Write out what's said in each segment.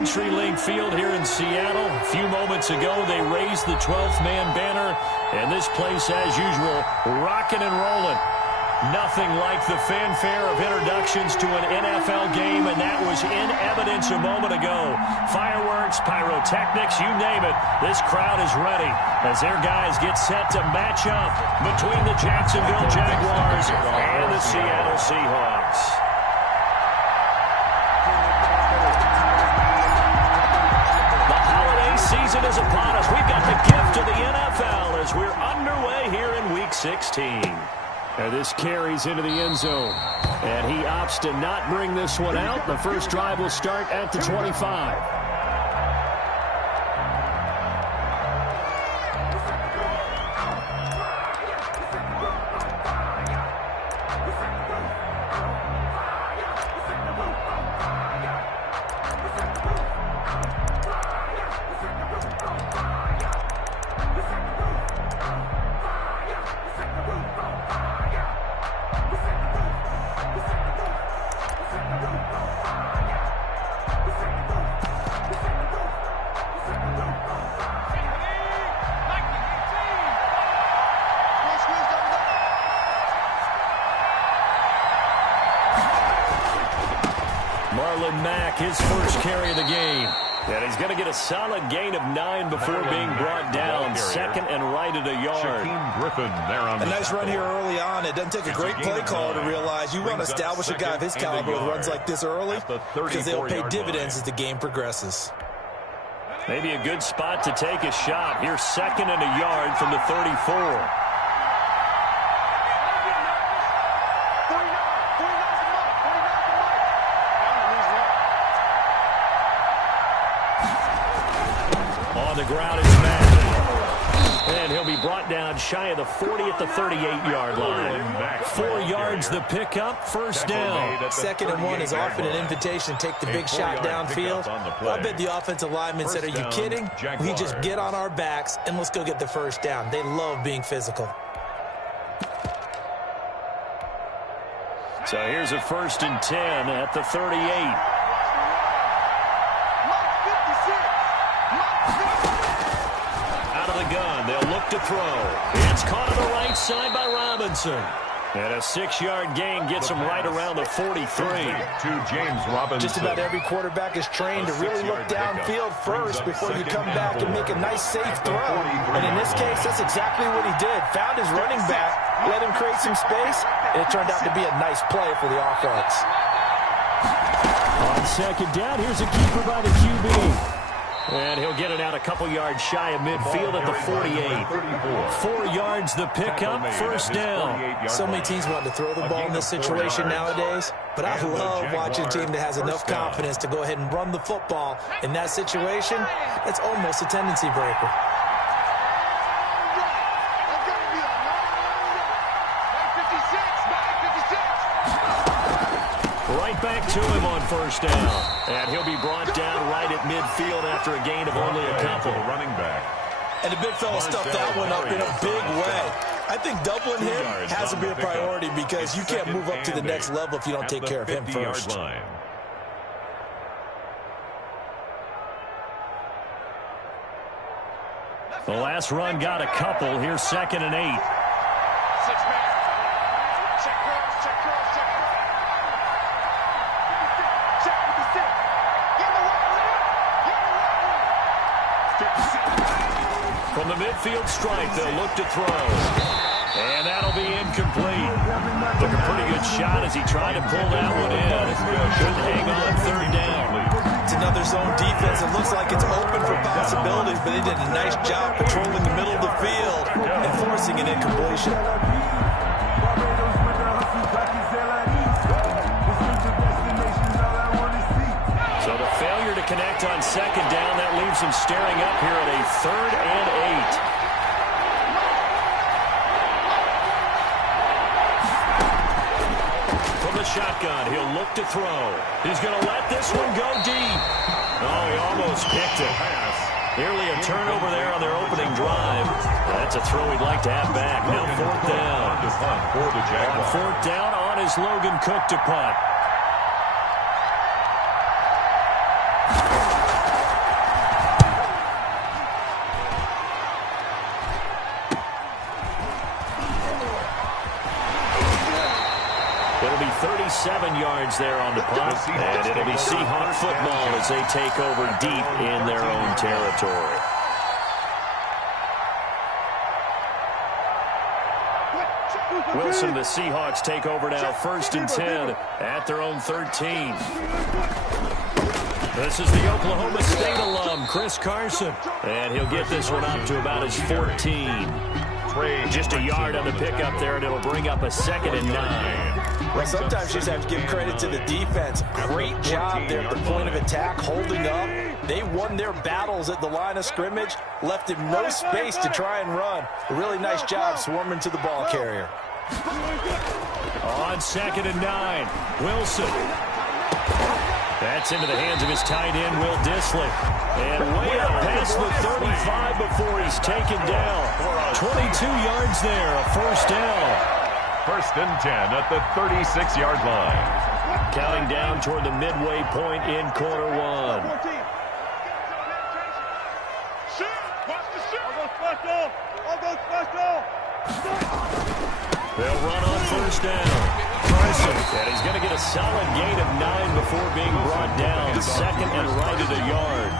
CenturyLink Field here in Seattle. A few moments ago, they raised the 12th man banner, and this place, as usual, rocking and rolling. Nothing like the fanfare of introductions to an NFL game, and that was in evidence a moment ago. Fireworks, pyrotechnics, you name it. This crowd is ready as their guys get set to match up between the Jacksonville Jaguars and the Seattle Seahawks. Season is upon us. We've got the gift of the NFL as we're underway here in Week 16. And this carries into the end zone. And he opts to not bring this one out. The first drive will start at the 25. His first carry of the game. And he's going to get a solid gain of 9 before being brought down. Second and right at a yard. A nice run here early on. It doesn't take a great play caller to realize you want to establish a guy of his caliber with runs like this early because they'll pay dividends as the game progresses. Maybe a good spot to take a shot. Here's second and a yard from the 34. Ground is Madden. And he'll be brought down shy of the 40 at the 38-yard line. 4 yards the pickup, first down. Second and 1 is often an invitation to take the big shot downfield. I bet the offensive lineman said, are you kidding? We just get on our backs and let's go get the first down. They love being physical. So here's a first and 10 at the 38. Gun. They'll look to throw. It's caught on the right side by Robinson. And a 6-yard gain gets him right around the 43. To James Robinson. Just about every quarterback is trained to really look downfield first before you come back and make a nice, safe throw. And in this case, that's exactly what he did. Found his running back, let him create some space, and it turned out to be a nice play for the offense. On second down, here's a keeper by the QB. And he'll get it out a couple yards shy of midfield at the 48. 4 yards the pickup, first down. So many teams want to throw the ball in this situation nowadays, but I love watching a team that has enough confidence to go ahead and run the football. In that situation, that's almost a tendency breaker. Back to him on first down. And he'll be brought down right at midfield after a gain of only a couple. Running back. And the big fella stuffed that one up in a big way. I think doubling him has to be a priority because you can't move up to the next level if you don't take care of him first. The last run got a couple. Here's second and 8. From the midfield stripe, they'll look to throw. And that'll be incomplete. Took a pretty good shot as he tried to pull that one in. Couldn't hang on third down. It's another zone defense. It looks like it's open for possibilities, but they did a nice job patrolling the middle of the field and forcing an incompletion. So the failure to connect on second down, that leaves him staring up here at a 3rd and 8. From the shotgun, he'll look to throw. He's going to let this one go deep. Oh, he almost picked it. Nearly a turnover there on their opening drive. That's a throw he'd like to have back. Now 4th down. On 4th down, on is Logan Cook to punt. 27 yards there on the punt. And it'll be Seahawk football as they take over deep in their own territory. Wilson, the Seahawks take over now, 1st and 10 at their own 13. This is the Oklahoma State alum, Chris Carson. And he'll get this one up to about his 14. Just a yard on the pickup there, and it'll bring up a 2nd and 9. Well, sometimes you just have to give credit to the defense. Great job there at the point of attack, holding up. They won their battles at the line of scrimmage, left him no space to try and run. A really nice job swarming to the ball carrier. On 2nd and 9, Wilson. That's into the hands of his tight end, Will Dissly. And way up past the 35 before he's taken down. 22 yards there, a 1st down. 1st and 10 at the 36-yard line. Counting down toward the midway point in quarter 1. They'll run on 1st down. Carson, and he's going to get a solid gain of 9 before being brought down. 2nd and right at a yard.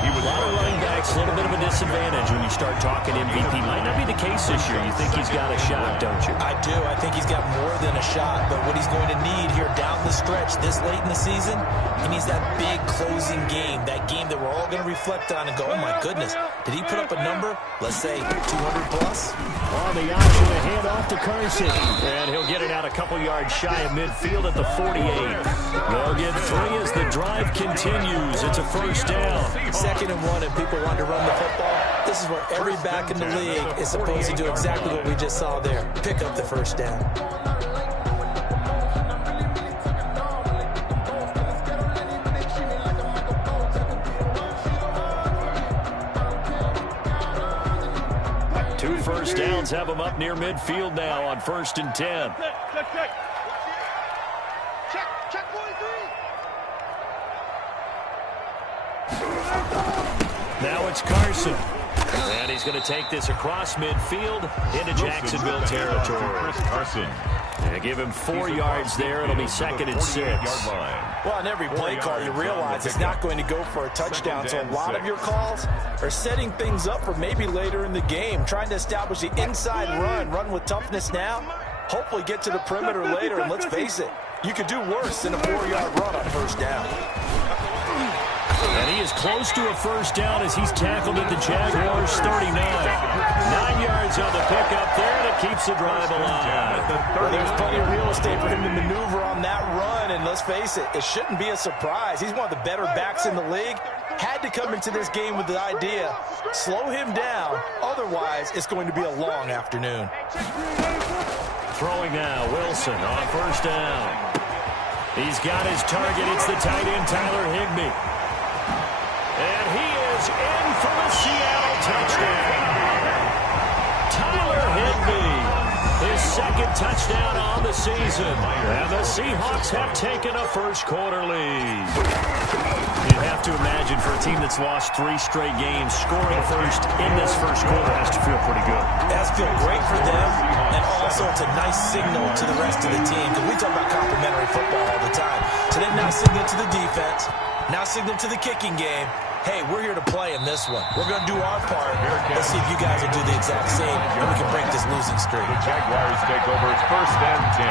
A lot of running backs, a little bit of a disadvantage when you start talking MVP. Might not be the case this year. You think he's got a shot, don't you? I do. I think he's got more than a shot. But what he's going to need here down the stretch this late in the season, he needs that big closing game. That game that we're all going to reflect on and go, oh, my goodness, did he put up a number? Let's say 200 plus? On the option to hand off to Carson. And he'll get it out a couple yards shy of midfield at the 48. They'll get 3 as the drive continues. It's a 1st down. 2nd and 1, and people want to run the football. This is where every back in the league is supposed to do exactly what we just saw there. Pick up the 1st down. Two 1st downs have them up near midfield now on 1st and 10. Now it's Carson. And he's going to take this across midfield into Jacksonville territory. Carson. And give him 4 yards there. It'll be 2nd and 6. Well, on every play call, you realize it's not going to go for a touchdown. So a lot of your calls are setting things up for maybe later in the game, trying to establish the inside run with toughness now, hopefully get to the perimeter later. And let's face it, you could do worse than a 4-yard run on 1st down. And he is close to a 1st down as he's tackled at the Jaguars' 39. 9 yards on the pickup there, and it keeps the drive alive. Well, there's plenty of real estate for him to maneuver on that run, and let's face it, it shouldn't be a surprise. He's one of the better backs in the league. Had to come into this game with the idea, slow him down, otherwise it's going to be a long afternoon. Throwing now, Wilson on 1st down. He's got his target. It's the tight end, Tyler Higbee. And he is in for the Seattle touchdown. Tyler Higbee, his 2nd touchdown on the season. And the Seahawks have taken a 1st quarter lead. You'd have to imagine for a team that's lost 3 straight games, scoring first in this 1st quarter has to feel pretty good. It has to feel great for them, and also it's a nice signal to the rest of the team, because we talk about complimentary football all the time. So they now signal to the defense, now signal to the kicking game. Hey, we're here to play in this one. We're going to do our part. Let's see if you guys will do the exact same, and we can break this losing streak. The Jaguars take over 1st and 10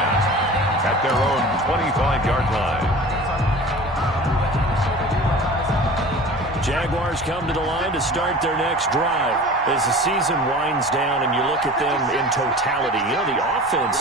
at their own 25-yard line. Jaguars come to the line to start their next drive. As the season winds down and you look at them in totality, you know, the offense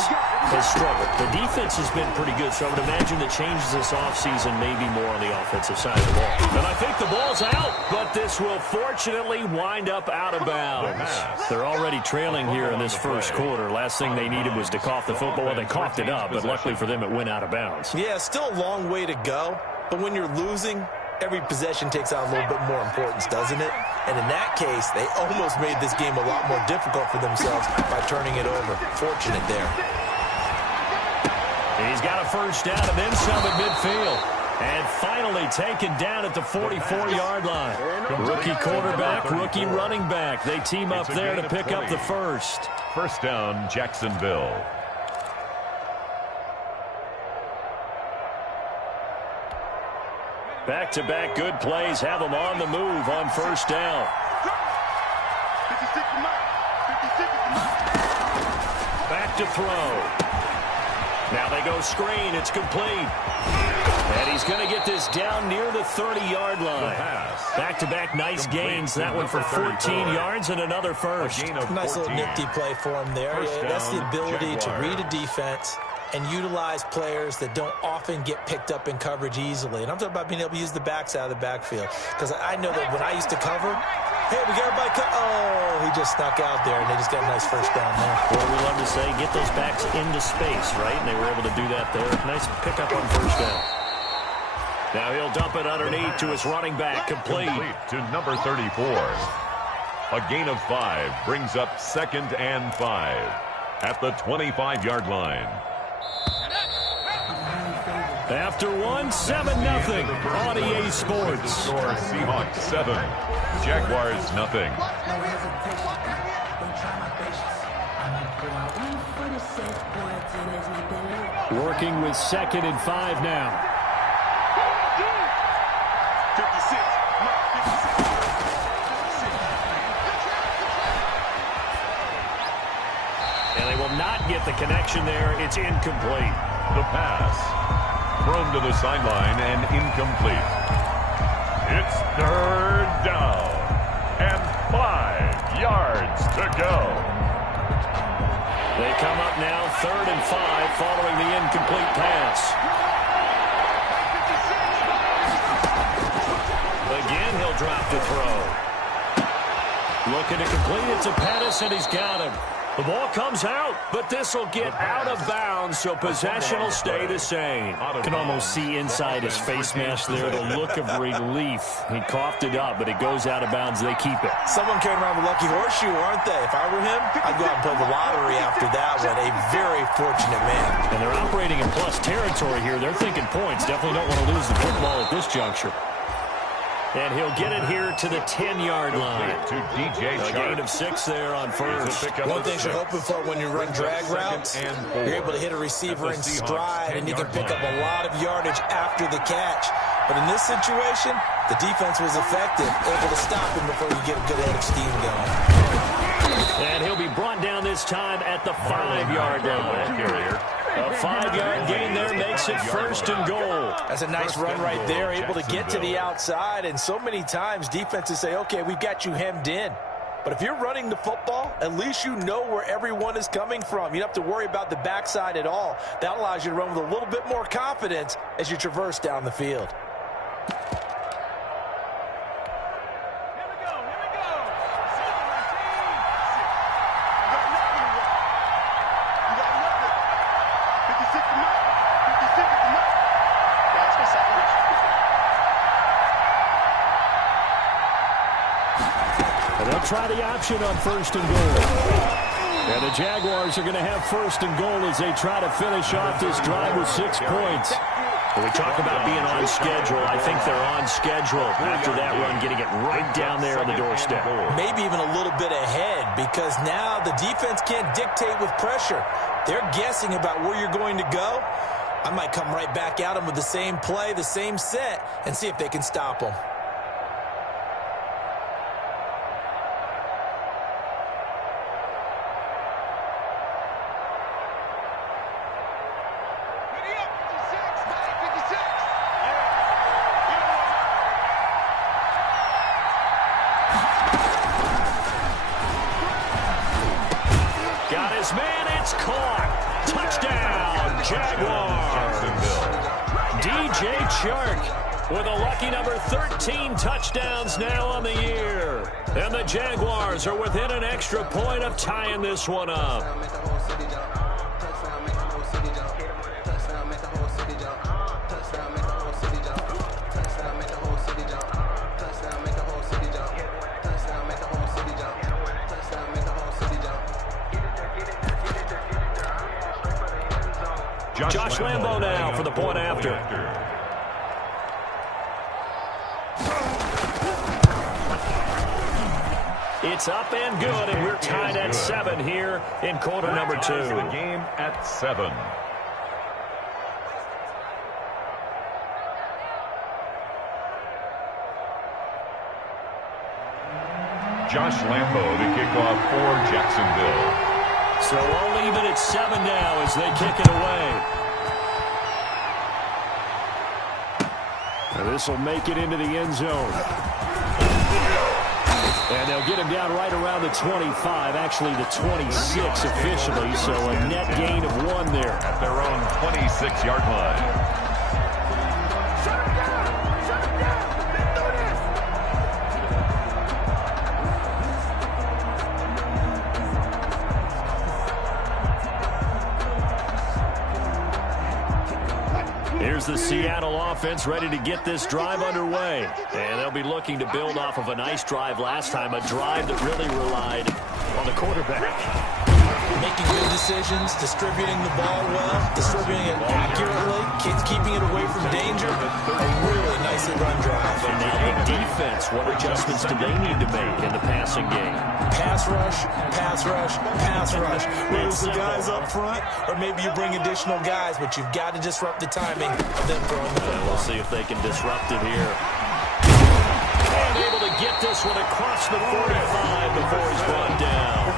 has struggled. The defense has been pretty good, so I would imagine the changes this offseason may be more on the offensive side of the ball. And I think the ball's out, but this will fortunately wind up out of bounds. They're already trailing here in this 1st quarter. Last thing they needed was to cough the football. Well, they coughed it up, but luckily for them, it went out of bounds. Yeah, still a long way to go, but when you're losing, every possession takes on a little bit more importance, doesn't it? And in that case, they almost made this game a lot more difficult for themselves by turning it over. Fortunate there. He's got a 1st down and then some at midfield. And finally taken down at the 44-yard line. Rookie quarterback, rookie running back. They team up there to pick up the 1st. 1st down, Jacksonville. Back-to-back good plays have them on the move on first down. Back to throw. Now they go screen. It's complete. And he's going to get this down near the 30-yard line. Back-to-back nice gains. That one for 14 yards and another first. Nice little nifty play for him there. That's the ability to read a defense and utilize players that don't often get picked up in coverage easily. And I'm talking about being able to use the backs out of the backfield. Because I know that when I used to cover, hey, we got everybody oh, he just snuck out there, and they just got a nice first down there. Or we love to say, get those backs into space, right? And they were able to do that there. Nice pickup on first down. Now he'll dump it underneath to his running back. Complete to number 34. A gain of 5 brings up 2nd and 5 at the 25-yard line. After 1, 7-0 on EA Sports. Score Seahawks 7, Jaguars 0. Working with 2nd and 5 now. And they will not get the connection there. It's incomplete. The pass. Thrown to the sideline and incomplete. It's 3rd down and 5 yards to go. They come up now 3rd and 5 following the incomplete pass. Again, he'll drop to throw. Looking to complete it to Pettis, and he's got him. The ball comes out, but this will get out of bounds, so possession will stay the same. Can almost see inside his face mask there the look of relief. He coughed it up, but it goes out of bounds. They keep it. Someone carrying around with a lucky horseshoe, aren't they? If I were him, I'd go out and play the lottery after that one. A very fortunate man. And they're operating in plus territory here. They're thinking points. Definitely don't want to lose the football at this juncture. And he'll get it here to the 10-yard line. To DJ A gain of 6 there on first. One thing you're hoping for when you run drag routes, you're able to hit a receiver in stride, and you can pick up a lot of yardage after the catch. But in this situation, the defense was effective, able to stop him before you get a good head of steam going. And he'll be brought down this time at the 5-yard line. A 5-yard gain there makes it 1st and goal. That's a nice run right there, able to get to the outside. And so many times defenses say, okay, we've got you hemmed in. But if you're running the football, at least you know where everyone is coming from. You don't have to worry about the backside at all. That allows you to run with a little bit more confidence as you traverse down the field. Try the option on 1st and goal. And the Jaguars are going to have 1st and goal as they try to finish off this drive with 6 points. When we talk about being on schedule, I think they're on schedule after that run, getting it right down there on the doorstep. Maybe even a little bit ahead, because now the defense can't dictate with pressure. They're guessing about where you're going to go. I might come right back at them with the same play, the same set, and see if they can stop them. With a lucky number 13 touchdowns now on the year. And the Jaguars are within an extra point of tying this one up. Josh Lambo now for the point after. It's up and good, and we're tied at 7 here in quarter number 2. The game at 7. Josh Lambo to kick off for Jacksonville. So all even at 7 now as they kick it away. And this will make it into the end zone. And they'll get him down right around the 25, actually the 26 officially, so a net gain of 1 there. At their own 26-yard line. Here's the Seattle offense ready to get this drive underway. And they'll be looking to build off of a nice drive last time, a drive that really relied on the quarterback. Making good decisions, distributing the ball well, distributing it accurately, keeping it away from danger. A really nicely run drive. And now the defense, what adjustments do they need to make in the passing game? Pass rush, pass rush, pass rush. Lose the guys up front, or maybe you bring additional guys, but you've got to disrupt the timing of them throwing the football. We'll see if they can disrupt it here. And able to get this one across the 45 before he's brought down.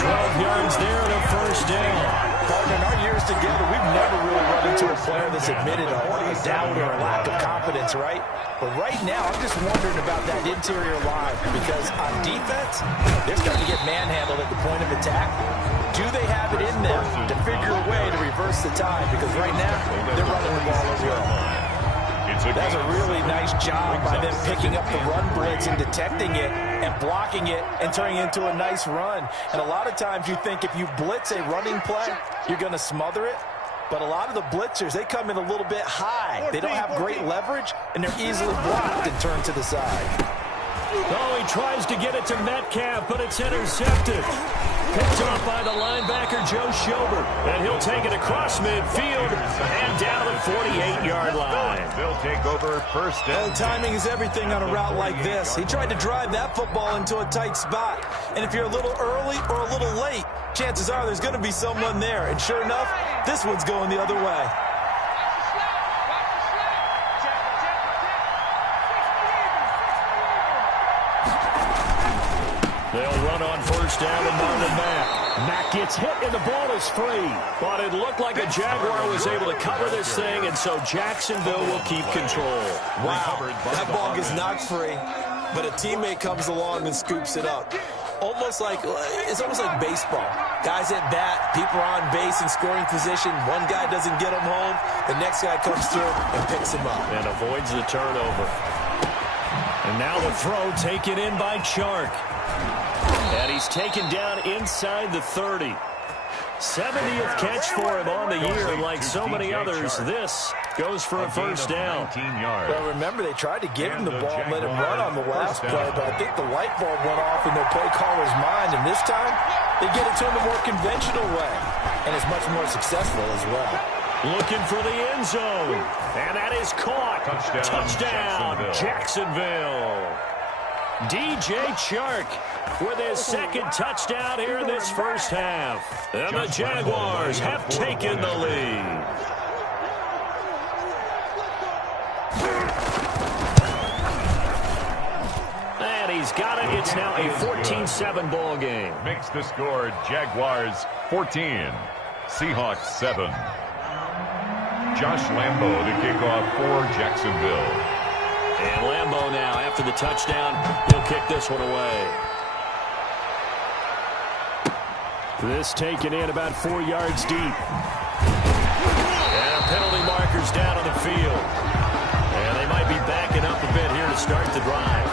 12 yards there and a first down. Partner, in our years together, we've never really run into a player that's admitted a doubt or a lack of confidence, right? But right now, I'm just wondering about that interior line because on defense, they're starting to get manhandled at the point of attack. Do they have it in them to figure a way to reverse the tide? Because right now, they're running the ball as well. That's a really nice job by them picking up the run blitz and detecting it and blocking it and turning it into a nice run. And a lot of times you think if you blitz a running play, you're going to smother it. But a lot of the blitzers, they come in a little bit high. They don't have great leverage, and they're easily blocked and turned to the side. Oh, he tries to get it to Metcalf, but it's intercepted. Picked up by the linebacker, Joe Schobert. And he'll take it across midfield and down the 48-yard line. They'll take over first down. Oh, timing is everything on a route like this. He tried to drive that football into a tight spot. And if you're a little early or a little late, chances are there's going to be someone there. And sure enough, this one's going the other way. They'll run on first down and run it back. Mack gets hit and the ball is free. But it looked like a Jaguar was able to cover this thing, and so Jacksonville will keep control. Wow, that ball gets knocked free, but a teammate comes along and scoops it up. It's almost like baseball. Guys at bat, people are on base in scoring position. One guy doesn't get him home. The next guy comes through and picks him up. And avoids the turnover. And now the throw taken in by Chark. And he's taken down inside the 30. 70th catch for him on the year, and like so many others, this goes for a first down. Well, remember, they tried to give him the ball and let him run on the last play, but I think the light bulb went off in their play caller's mind, and this time, they get it to him a more conventional way, and it's much more successful as well. Looking for the end zone, and that is caught. Touchdown, Jacksonville. DJ Chark with his second touchdown here in this first half. And the Jaguars have taken the lead. And he's got it. It's now a 14-7 ball game. Makes the score Jaguars 14, Seahawks 7. Josh Lambo to kick off for Jacksonville. And Lambo now, after the touchdown, he'll kick this one away. This taken in about 4 yards deep. And penalty markers down on the field. And they might be backing up a bit here to start the drive.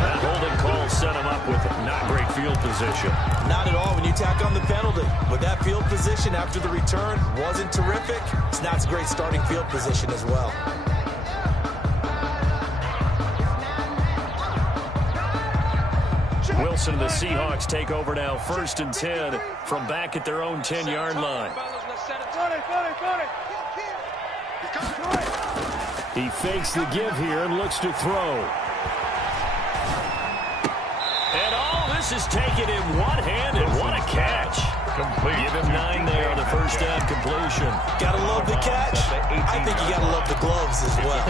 That holding call set him up with not great field position. Not at all when you tack on the penalty. But that field position after the return wasn't terrific. It's not a great starting field position as well. Wilson and the Seahawks take over now, 1st and 10 from back at their own 10-yard line. He fakes the give here and looks to throw. And all this is taken in one-handed. What a catch. complete. Give him 9 there on the first down completion. Gotta love the catch. I think you gotta love the gloves as well.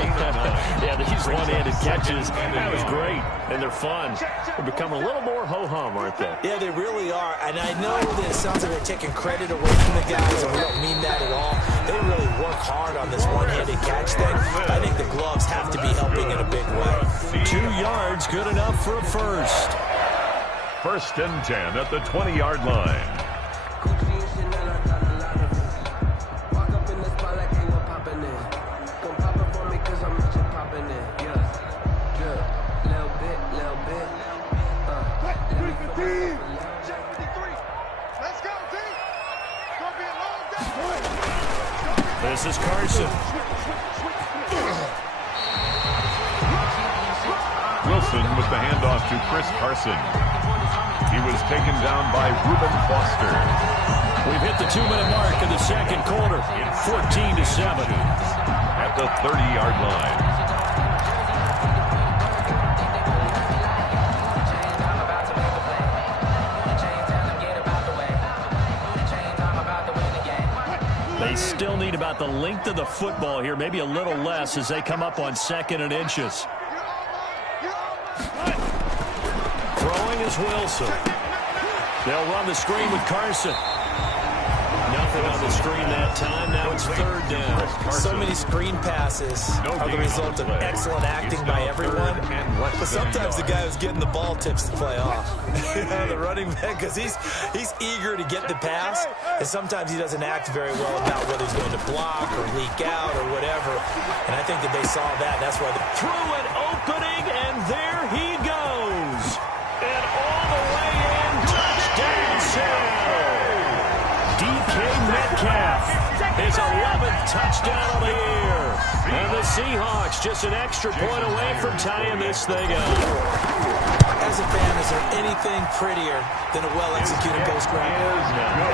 Yeah, these one-handed catches, that was great, and they're fun. They're becoming a little more ho-hum, aren't they? Yeah, they really are, and I know that it sounds like they're taking credit away from the guys, and we don't mean that at all. They really work hard on this one-handed catch thing. I think the gloves have to be helping in a big way. 2 yards, good enough for a first. 1st and 10 at the 20-yard line. This is Carson. Wilson with the handoff to Chris Carson. He was taken down by Reuben Foster. We've hit the 2-minute mark in the second quarter. 14-7. At the 30-yard line. They still need about the length of the football here, maybe a little less as they come up on 2nd and inches. Throwing is Wilson. They'll run the screen with Carson. Nothing on the screen that time. Now it's 3rd down. So many screen passes are the result of excellent acting by everyone. But sometimes the guy who's getting the ball tips the play off. The running back, because he's eager to get the pass, and sometimes he doesn't act very well about whether he's going to block or leak out or whatever. And I think that they saw that. That's why they threw an opening, and there he goes. And all the way in, touchdown Seattle. DK Metcalf, his 11th touchdown of the year. And the Seahawks just an extra point away from tying this thing up. As a fan, is there anything prettier than a well-executed post grab?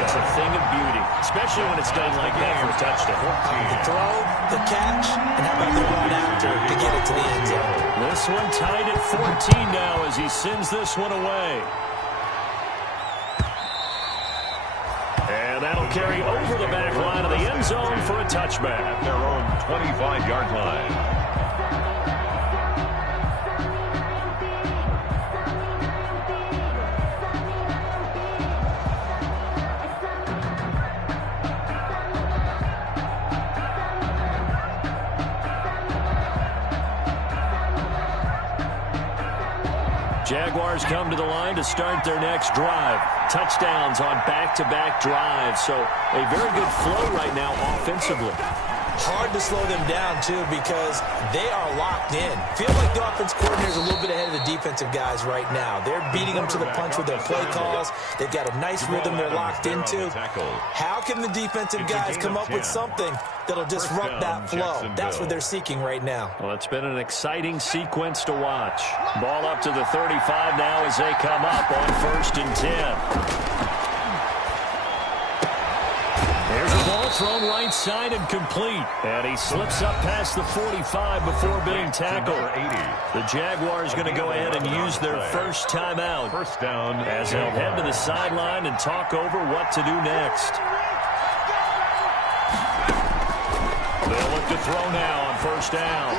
It's a thing of beauty, especially when it's done like that for a touchdown. The throw, the catch, and how about the run after to get it to the end zone? This one tied at 14 now as he sends this one away. And that'll carry over the back line of the end zone for a touchback. At their own 25-yard line. Jaguars come to the line to start their next drive. Touchdowns on back-to-back drives. So a very good flow right now offensively. Hard to slow them down, too, because they are locked in. Feel like the offense coordinator is a little bit ahead of the defensive guys right now. They're beating them to the punch with their play calls. They've got a nice rhythm they're locked into. How can the defensive guys come up with something that'll disrupt that flow? That's what they're seeking right now. Well, it's been an exciting sequence to watch. Ball up to the 35 now as they come up on 1st and 10. There's a ball thrown right side and complete. And he slips up past the 45 before being tackled. The Jaguars going to go ahead and use their first timeout. First down. As they'll head to the sideline and talk over what to do next. They'll look to throw now on 1st down.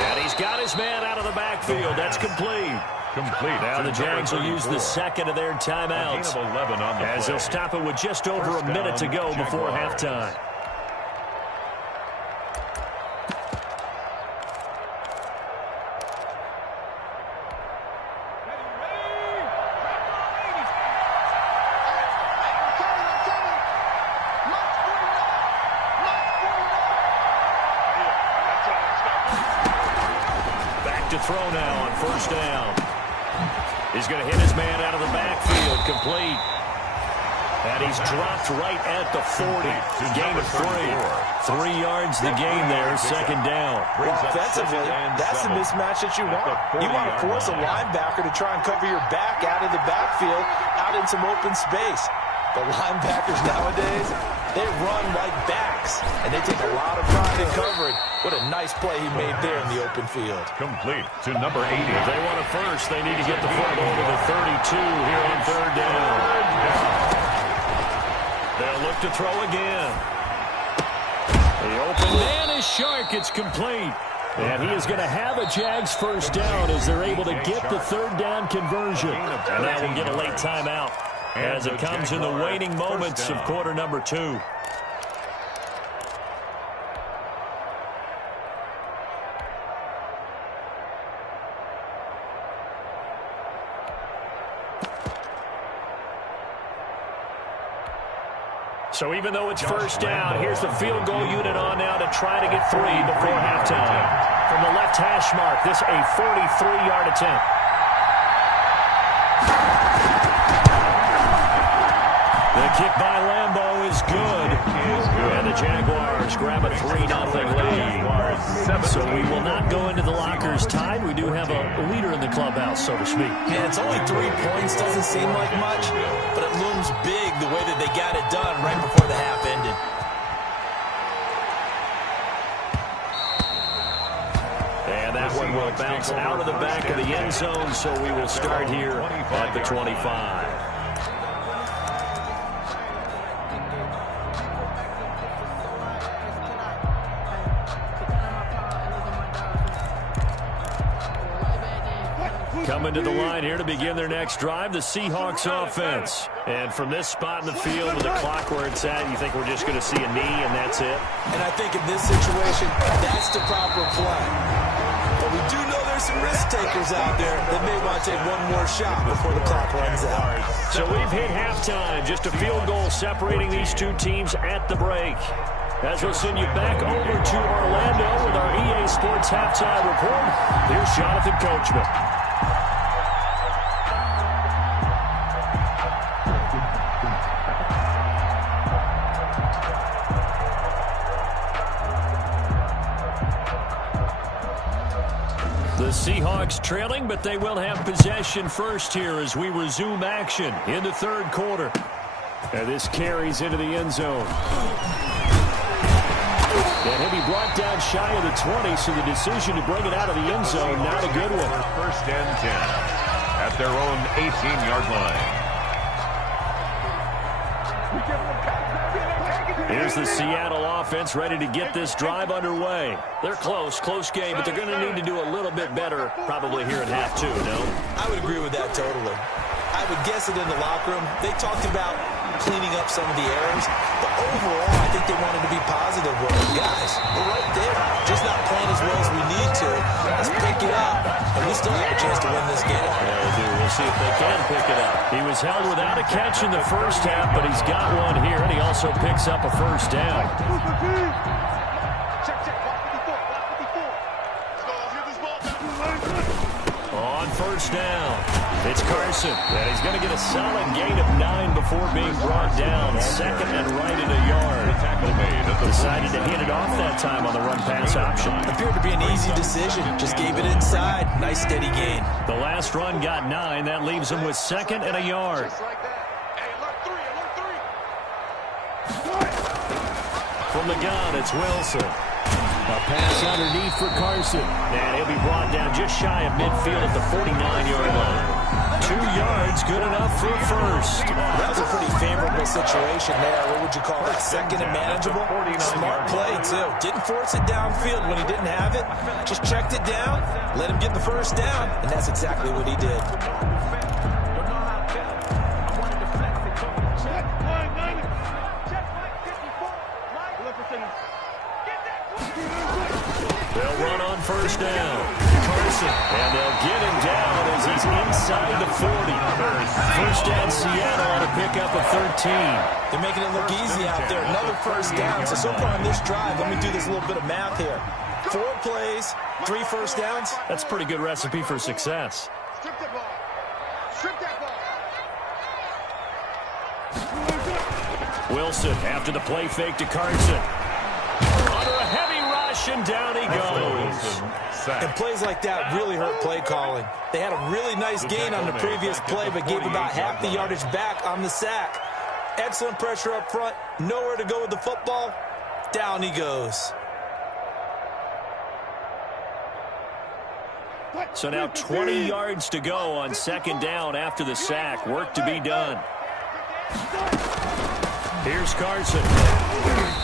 And he's got his man out of the backfield. That's complete. Now the Jags will use the second of their timeouts as they'll stop it with just over a minute to go before halftime. Back to throw now on 1st down. He's going to hit his man out of the backfield, complete. And he's dropped right at the 40. Gain of 3. 3 yards the gain there, 2nd down. Well, offensively, that's the mismatch that you want. You want to force a linebacker to try and cover your back out of the backfield, out in some open space. The linebackers nowadays, they run like backs, and they take a lot of pride in covering. What a nice play he made there in the open field. Complete to number 80. If they want a first, they need to get the football to the 32 here on 3rd down. back to throw again. The open man is Shark. It's complete. And he is going to have a Jags first down as they're able to get the third down conversion. And now we'll get a late timeout as it comes in the waning moments of quarter number 2. So even though it's first down, here's the field goal unit on now to try to get 3 before halftime. From the left hash mark, this a 43-yard attempt. The kick by Lambeau is good. And the Jaguars grab a 3-0 lead. So we will not go into the lockers tied. We do have a leader in the clubhouse, so to speak. Man, it's only 3 points. Doesn't seem like much, but it looms big the way that they got it done right before the half ended. And that one will bounce out of the back of the end zone, so we will start here at the 25. Coming to the line here to begin their next drive, the Seahawks offense. And from this spot in the field with the clock where it's at, you think we're just going to see a knee and that's it? And I think in this situation, that's the proper play. But we do know there's some risk takers out there that may want to take one more shot before the clock runs out. So we've hit halftime, just a field goal separating these two teams at the break. As we'll send you back over to Orlando with our EA Sports halftime report, here's Jonathan Coachman. The Seahawks trailing, but they will have possession first here as we resume action in the third quarter. And this carries into the end zone. And he'll be brought down shy of the 20, so the decision to bring it out of the end zone, not a good one. First and 10 at their own 18-yard line. Here's the Seattle offense ready to get this drive underway. They're close game, but they're going to need to do a little bit better probably here in half 2, no? I would agree with that totally. I would guess it in the locker room. They talked about cleaning up some of the errors, but overall, I think they wanted to be positive with it. Guys, we're right there. Just not playing as well as we need to. Let's pick it up, and we still have a chance to win this game. Yeah, we do. We'll see if they can pick it up. He was held without a catch in the first half, but he's got one here, and he also picks up a first down. On first down, it's Carson, and he's going to get a solid gain of 9 before being brought down. Second and right in a yard. Decided to hit it off that time on the run-pass option. Appeared to be an easy decision. Just gave it inside. Nice steady gain. The last run got 9. That leaves him with second and a yard. From the gun, it's Wilson. A pass underneath for Carson. And he'll be brought down just shy of midfield at the 49-yard line. 2 yards, good enough for a first. That was a pretty favorable situation there. What would you call that? Second and manageable? Smart play, too. Didn't force it downfield when he didn't have it. Just checked it down, let him get the first down, and that's exactly what he did. They'll run on first down. Carson, and they'll get him down as he's inside the 40. First down, Seattle on a pickup of 13. They're making it look easy out there. Another first down. So far on this drive, let me do this little bit of math here. 4 plays, 3 first downs. That's a pretty good recipe for success. Strip that ball. Strip that ball. Wilson after the play fake to Carson. Under a heavy rush, and down he goes. And plays like that really hurt play calling. They had a really nice gain on the previous play, but gave about half the yardage back on the sack. Excellent pressure up front. Nowhere to go with the football. Down he goes. So now 20 yards to go on second down after the sack. Work to be done. Here's Carson.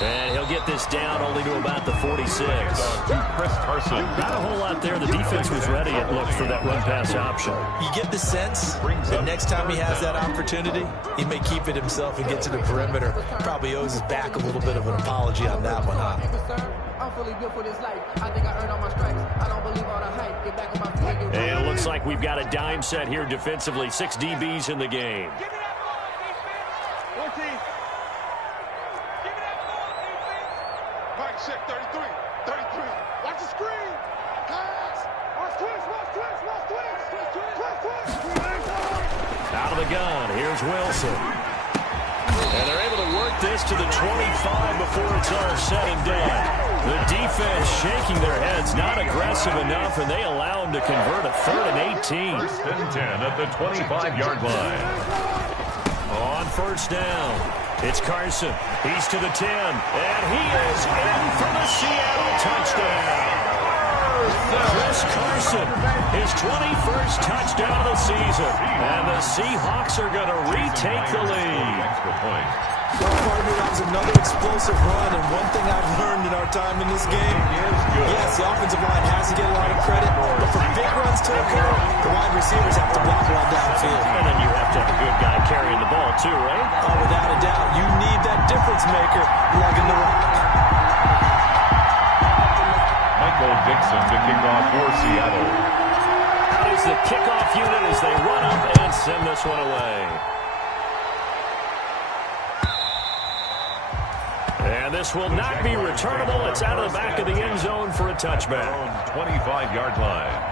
And he'll get this down only to about the 46. To Chris Carson. Not a whole lot there. The defense was ready, it looked, for that run-pass option. You get the sense that next time he has that opportunity, he may keep it himself and get to the perimeter. Probably owes his back a little bit of an apology on that one, huh? And it looks like we've got a dime set here defensively. 6 DBs in the game. Mike check 33. 33. Watch the screen. Pass. Watch twist. Out of the gun. Here's Wilson. And they're able to work this to the 25 before it's all said and done. The defense shaking their heads, not aggressive enough, and they allow them to convert a 3rd and 18. 1st and 10 at the 25-yard line. On 1st down, it's Carson. He's to the 10, and he is in for the Seattle touchdown. Chris Carson, his 21st touchdown of the season, and the Seahawks are going to retake the lead. Extra point. Well, partner, that was another explosive run, and one thing I've learned in our time in this game, yes, the offensive line has to get a lot of credit, but for big runs to occur, the wide receivers have to block well downfield. And then you have to have a good guy carrying the ball, too, right? Oh, without a doubt. You need that difference maker lugging the rock. Michael Dixon to kick off for Seattle. Out is the kickoff unit as they run up and send this one away. And this will not be returnable. It's out of the back of the end zone for a touchback. 25-yard line.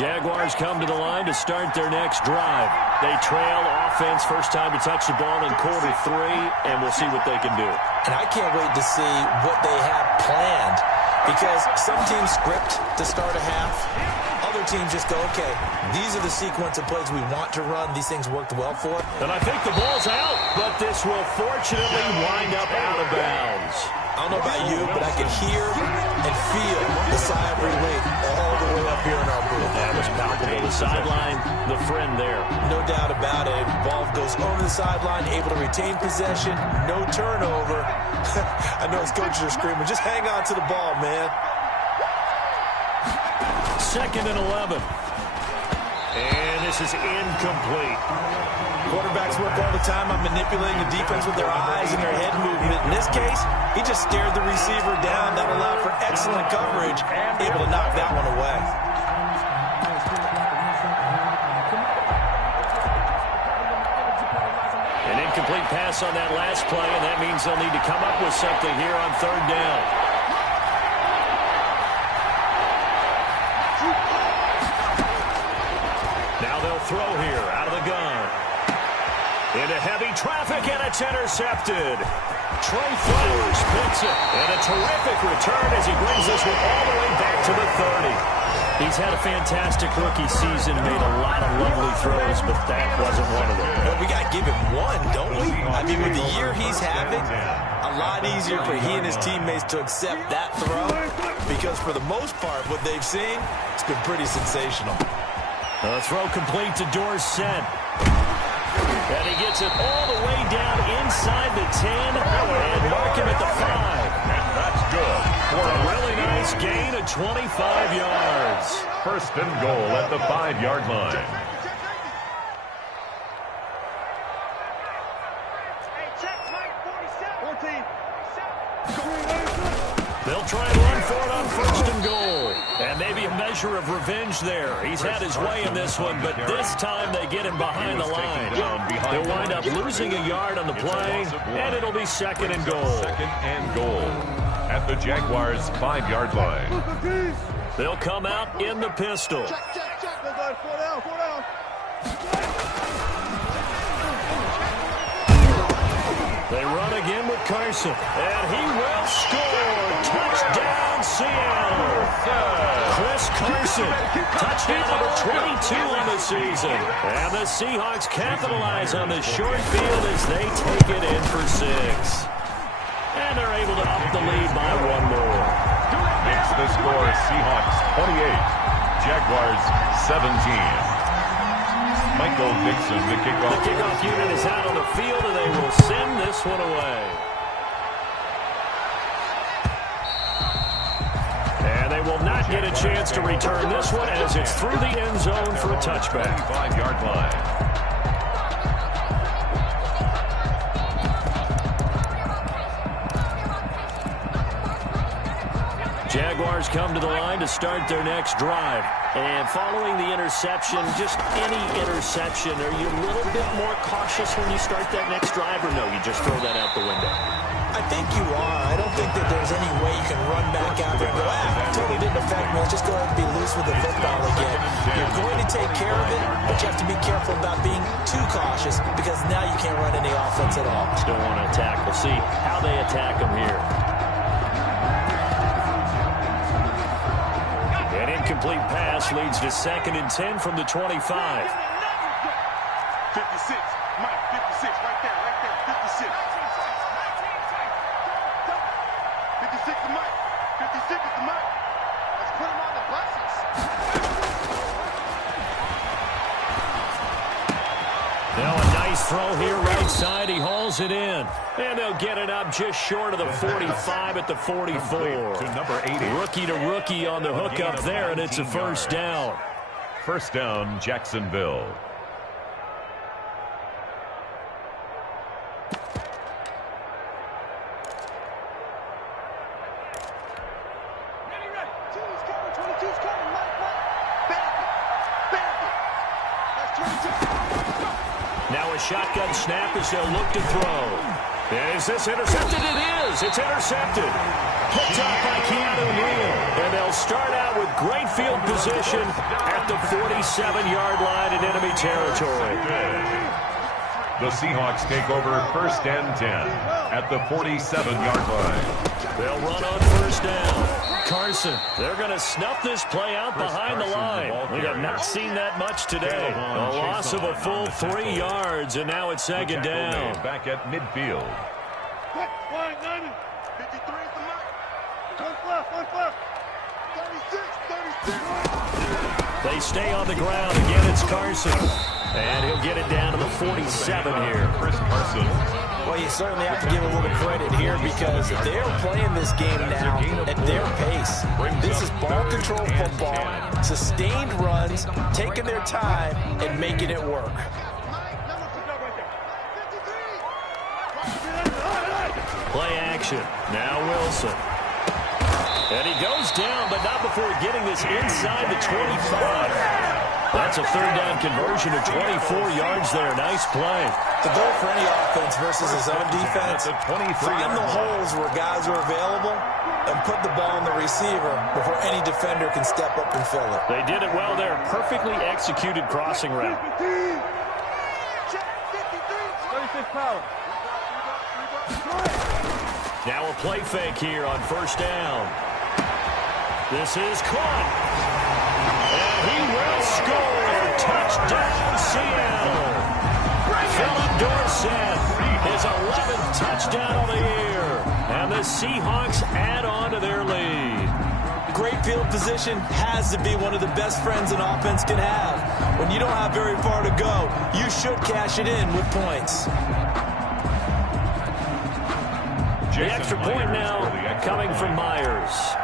Jaguars come to the line to start their next drive. They trail offense, first time to touch the ball in quarter 3, and we'll see what they can do. And I can't wait to see what they have planned, because some teams script to start a half. Other teams just go, okay, these are the sequence of plays we want to run. These things worked well for it. And I think the ball's out, but this will fortunately wind up out of bounds. I don't know about you, but I can hear and feel the sigh of relief all the way up here in our booth. That was palpable. The sideline, the friend there. No doubt about it. Ball goes over the sideline, able to retain possession, no turnover. I know his coaches are screaming, just hang on to the ball, man. 2nd and 11. And this is incomplete. Quarterbacks work all the time on manipulating the defense with their eyes and their head movement. In this case, he just stared the receiver down. That allowed for excellent coverage, able to knock that one away. An incomplete pass on that last play, and that means they'll need to come up with something here on 3rd down. Now they'll throw here out of the gun. Into heavy traffic, and it's intercepted. Trey Flowers picks it, and a terrific return as he brings this one all the way back to the 30. He's had a fantastic rookie season, made a lot of lovely throws, but that wasn't one of them. Well, we got to give him one, don't we? I mean, with the year he's having, a lot easier for he and his teammates to accept that throw, because for the most part, what they've seen, it's been pretty sensational. A throw complete to Dorsett. And he gets it all the way down inside the 10 and mark him at the 5. And that's good. For a really nice gain of 25 yards. 1st and goal at the 5-yard line. They'll try and run for it on 1st and goal. And maybe a measure of revenge there. He's had his way in this one, but this time they get him behind the line. They'll wind up losing a yard on the play, and it'll be 2nd and goal. 2nd and goal at the Jaguars' 5-yard line. They'll come out in the pistol. Check. Four down. They run again with Carson, and he will score. Touchdown, Seattle. Chris Carson Carson. Touchdown number 22 on the season. And the Seahawks capitalize on the short field as they take it in for 6. And they're able to up the lead by 1 more. Makes the score Seahawks 28, Jaguars 17. Michael Dixon, the kickoff. The kickoff unit is out on the field, and they will send this one away. And they will not get a chance to return this one as it's through the end zone for a touchback. 25-yard line. Jaguars come to the line to start their next drive. And following the interception, just any interception, are you a little bit more cautious when you start that next drive, or no, you just throw that out the window? I think you are. I don't think that there's any way you can run back out there and go, totally didn't affect me. Let's just go ahead and be loose with the football again. You're going to take care of it, but you have to be careful about being too cautious because now you can't run any offense at all. Still want to attack. We'll see how they attack them here. An incomplete pass leads to 2nd and 10 from the 25. 56. Mike, 56. Right there. 56. 56 to Mike. 56 is to Mike. Let's put him on the buses. Now a nice throw here right side. He hauls it in. And they'll get it up just short of the 45 at the 44. To number 80. Rookie to rookie on the hook up there, and it's a first down. First down, Jacksonville. Now a shotgun snap as they'll look to throw. Is this intercepted? It is. It's intercepted. Picked up by Keanu Neal. And they'll start out with great field position at the 47-yard line in enemy territory. The Seahawks take over first and 10 at the 47-yard line. They'll run on first down. Carson, they're going to snuff this play out behind the line. We have not seen that much today. A loss of a full 3 yards, and now it's second down. Back at midfield. 53 is the Mike. 1 left. 36. They stay on the ground. Again, it's Carson. And he'll get it down to the 47 here. Chris Carson. Well, you certainly have to give a little credit here because they're playing this game now at their pace. This is ball control football, sustained runs, taking their time, and making it work. Play action. Now Wilson. And he goes down, but not before getting this inside the 25. That's a third down conversion of 24 yards there. Nice play. The goal for any offense versus his own defense, find the holes where guys are available and put the ball on the receiver before any defender can step up and fill it. They did it well there. Perfectly executed crossing route. 36 power. Now a play fake here on first down. This is caught. And he will score. Touchdown, Seattle. Philip Dorsett, his 11th touchdown of the year. And the Seahawks add on to their lead. Great field position has to be one of the best friends an offense can have. When you don't have very far to go, you should cash it in with points. The extra point now coming from Myers.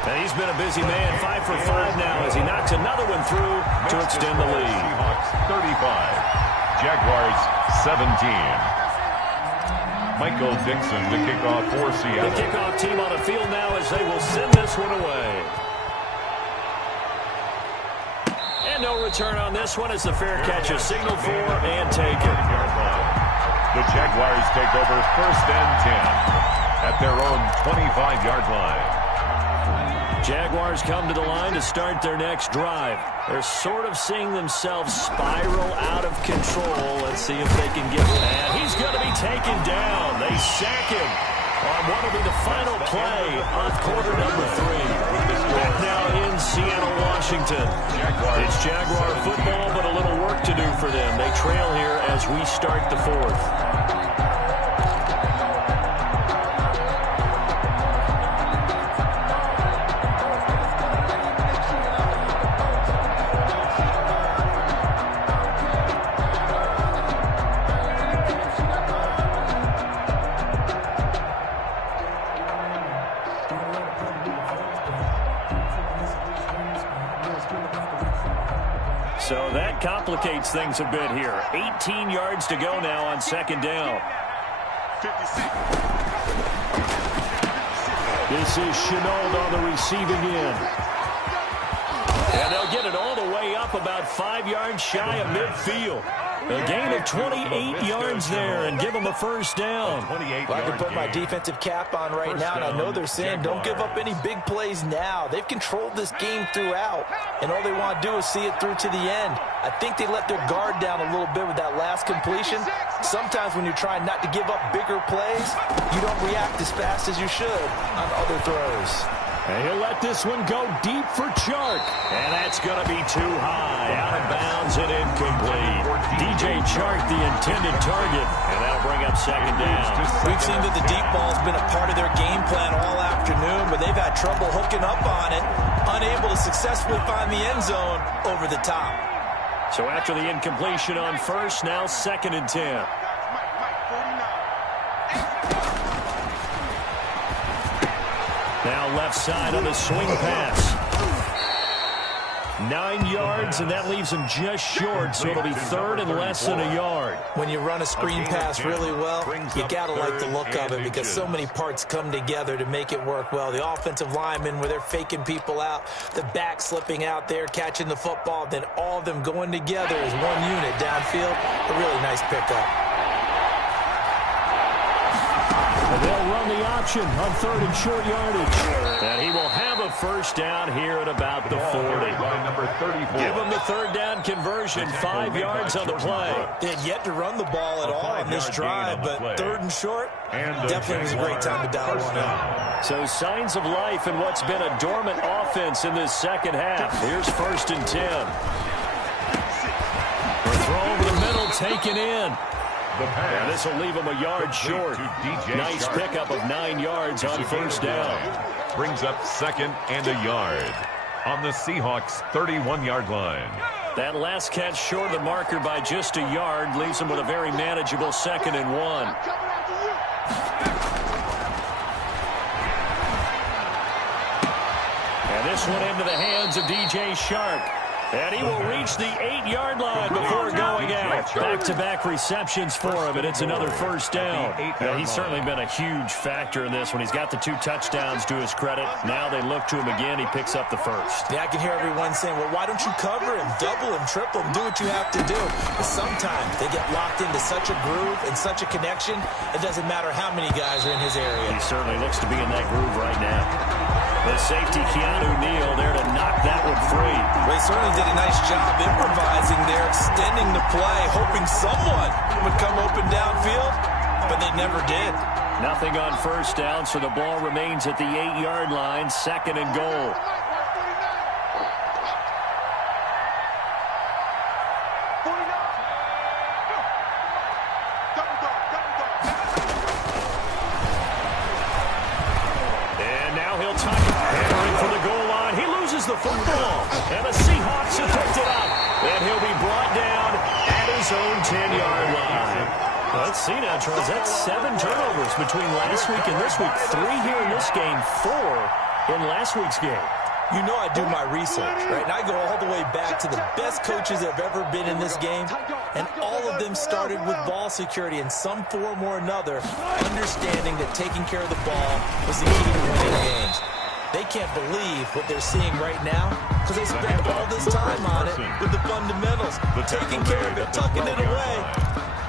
And he's been a busy man, 5 for 5 now as he knocks another one through to extend the lead. Seahawks 35, Jaguars 17. Michael Dixon, the kickoff for Seattle. The kickoff team on the field now as they will send this one away. And no return on this one as the fair catch is signaled for and taken. The Jaguars take over first and 10 at their own 25-yard line. Jaguars come to the line to start their next drive. They're sort of seeing themselves spiral out of control. Let's see if they can get that. He's going to be taken down. They sack him. on what will be the final play of quarter number 3. Back now in Seattle, Washington. It's Jaguar football, but a little work to do for them. They trail here as we start the 4th. So that complicates things a bit here. 18 yards to go now on second down. This is Chenault on the receiving end. And they'll get it all the way up about 5 yards shy of midfield. A gain of 28 yards there and give them a first down. Well, I can put my defensive cap on right now, and I know they're saying don't give up any big plays now. They've controlled this game throughout, and all they want to do is see it through to the end. I think they let their guard down a little bit with that last completion. Sometimes when you're trying not to give up bigger plays, you don't react as fast as you should on other throws. And he'll let this one go deep for Chark. And that's going to be too high. Out of bounds and incomplete. DJ Chark, the intended target. And that'll bring up second down. We've seen that the deep ball's been a part of their game plan all afternoon, but they've had trouble hooking up on it, unable to successfully find the end zone over the top. So after the incompletion on first, now second and 10. Now left side on the swing pass. 9 yards, and that leaves him just short, so it'll be third and less than a yard. When you run a screen pass really well, you got to like the look of it because so many parts come together to make it work well. The offensive linemen, where they're faking people out, the back slipping out there, catching the football, then all of them going together as one unit downfield. A really nice pickup. And they'll run the option on third and short yardage. And he will have a first down here at about the 40. Give him the third down conversion, 5 yards on the play. They had yet to run the ball at all on this drive, but third and short, definitely was a great time to dial one out. So signs of life in what's been a dormant offense in this second half. Here's first and 10. The throw over the middle, taken in. And this will leave him a yard short. Nice pickup of 9 yards on first down. Brings up second and a yard on the Seahawks' 31-yard line. That last catch short of the marker by just a yard leaves him with a very manageable second and 1. And this one into the hands of DJ Chark. And he will reach the 8-yard line before going out. Back-to-back receptions for him, and it's another first down. And he's certainly been a huge factor in this one. He's got the 2 touchdowns to his credit. Now they look to him again. He picks up the first. Yeah, I can hear everyone saying, well, why don't you cover him, double him, triple him, do what you have to do. But sometimes they get locked into such a groove and such a connection, it doesn't matter how many guys are in his area. He certainly looks to be in that groove right now. The safety, Keanu Neal, there to knock that one free. Well, he certainly did a nice job improvising there, extending the play, hoping someone would come open downfield, but they never did. Nothing on first down, so the ball remains at the 8-yard line, second and goal. The football, and the Seahawks have picked it up, and he'll be brought down at his own 10-yard line. Let's see now, Charles, that's 7 turnovers between last week and this week. 3 here in this game, 4 in last week's game. You know I do my research, right? And I go all the way back to the best coaches that have ever been in this game, and all of them started with ball security in some form or another, understanding that taking care of the ball was the key to winning games. They can't believe what they're seeing right now because they spent all this time on it with the fundamentals, taking care of it, tucking it away,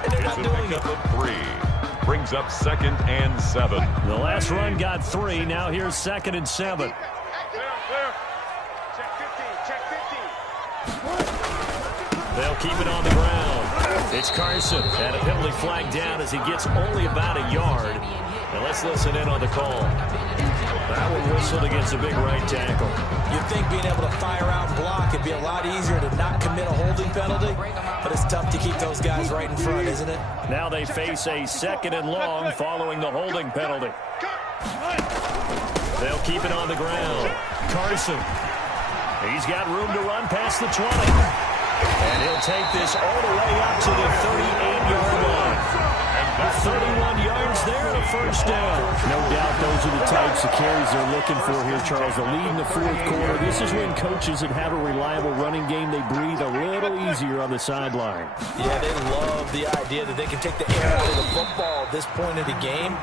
and they're not doing it. 3 brings up second and 7. The last run got 3. Now here's second and 7. They'll keep it on the ground. It's Carson, and a penalty flag down as he gets only about a yard. And let's listen in on the call. That one whistled against a big right tackle. You'd think being able to fire out and block it'd be a lot easier to not commit a holding penalty, but it's tough to keep those guys right in front, isn't it? Now they face a 2nd and long following the holding penalty. They'll keep it on the ground. Carson. He's got room to run past the 20. And he'll take this all the way up to the 38-yard line. 31 yards there and a first down. No doubt those are the types of carries they're looking for here, Charles. The lead in the 4th quarter. This is when coaches that have a reliable running game, they breathe a little easier on the sideline. Yeah, they love the idea that they can take the air out of the football at this point of the game.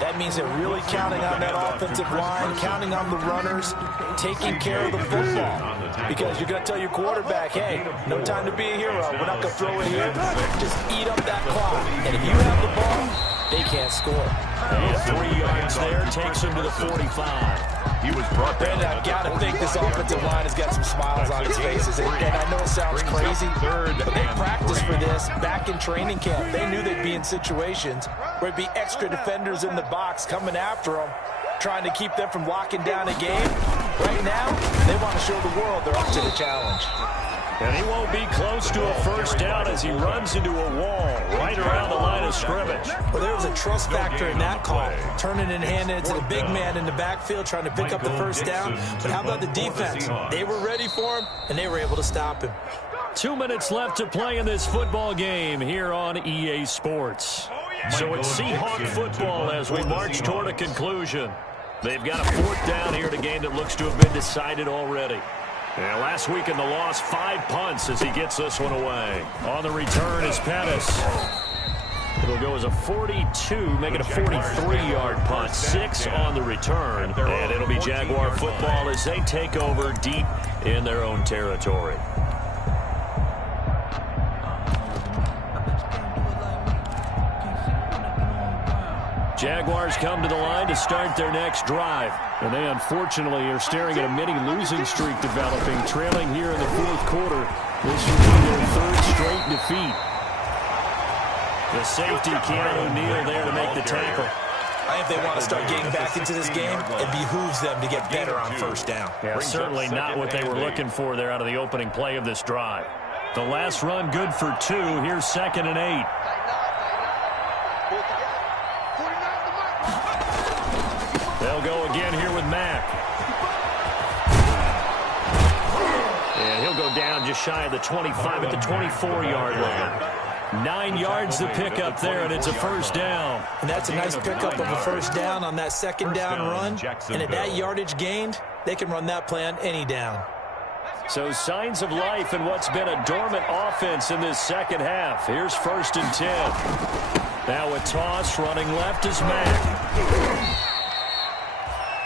That means they're really counting on that offensive line, counting on the runners, taking care of the football. Because you're going to tell your quarterback, hey, no time to be a hero. We're not going to throw it here. Just eat up that clock. And if you have the ball, they can't score. And 3 yards there takes him to the 45. He was brought down. And I've got to think this offensive line has got some smiles on its faces. And I know it sounds crazy, but they practiced for this back in training camp. They knew they'd be in situations where it'd be extra defenders in the box coming after them, trying to keep them from locking down a game. Right now, they want to show the world they're up to the challenge. And he won't be close to a first down as he runs into a wall right around the line of scrimmage. Well, there was a trust factor in that call, turning and handing it to the big man in the backfield, trying to pick up the first down. But how about the defense? They were ready for him, and they were able to stop him. 2 minutes left to play in this football game here on EA Sports. So it's Seahawk football as we march toward a conclusion. They've got a 4th down here in a game that looks to have been decided already. And last week in the loss, 5 punts as he gets this one away. On the return is Pettis. It'll go as a 42, make it a 43-yard punt. 6 on the return. And it'll be Jaguar football as they take over deep in their own territory. Jaguars come to the line to start their next drive. And they unfortunately are staring at a mini-losing streak developing, trailing here in the 4th quarter. This will be their 3rd straight defeat. The safety, Keanu Neal, there to make the tackle. I think they want to start getting back into this game. It behooves them to get better on first down. Yeah, certainly not what they were looking for there out of the opening play of this drive. The last run good for 2. Here's 2nd and 8. They'll go again here with Mack. And he'll go down just shy of the 25 at the 24-yard line. 9 yards to pick up there, and it's a first down. And that's a nice pickup of a first down on that 2nd down run. And at that yardage gained, they can run that play on any down. So signs of life in what's been a dormant offense in this 2nd half. Here's 1st and 10. Now a toss running left is Mack.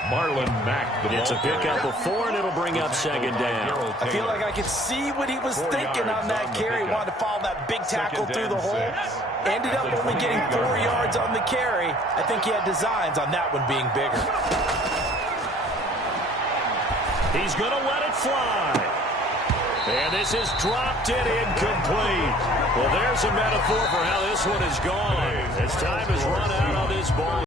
Marlon Mack. It's a pickup of 4, and it'll bring up 2nd down. I feel like I could see what he was thinking on that carry. Wanted to follow that big tackle through the hole. Ended up only getting 4 yards on the carry. I think he had designs on that one being bigger. He's going to let it fly. And this is dropped in incomplete. Well, there's a metaphor for how this one is gone. As time has run out on this ball.